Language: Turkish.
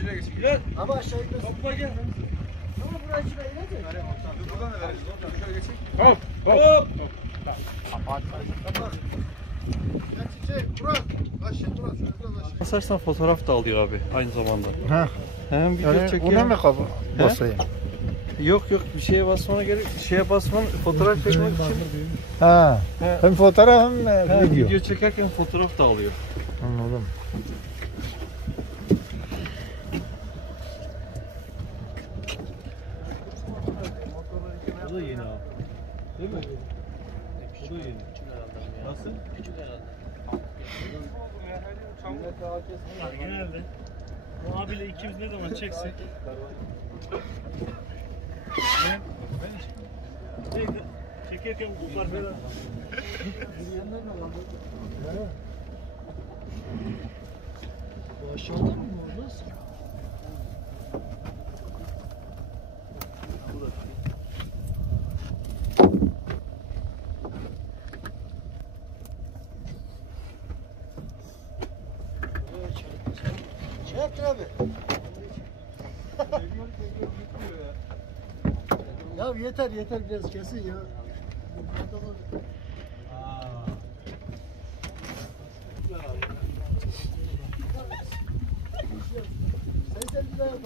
Şuraya geç. Gel. Ama aşağı inmesin. Hoppa gel. Ama buraya şuraya inecek. Buradan da vereceğiz. Şöyle geçin. Hop hop. Basarsan fotoğraf da alıyor abi aynı zamanda. Ha. Hem video Yani çekiyor. ona mı basayım? Yok yok bir şeye basmana gerek. Şeye basman fotoğraf çekmek için. Ha. He. Hem fotoğraf hem He, video. video çekerken fotoğraf da alıyor. Anladım. O da yeni abi. Değil mi? O da yeni. Nasıl? Küçük herhalde. Genelde. Bu abiyle ikimiz ne zaman çeksek. Neydi? Çekerken kuplar falan. Bu aşağıda mı bu? Nasıl? Çek abi. Ya yeter biraz kesin ya. Sen bir daha yap.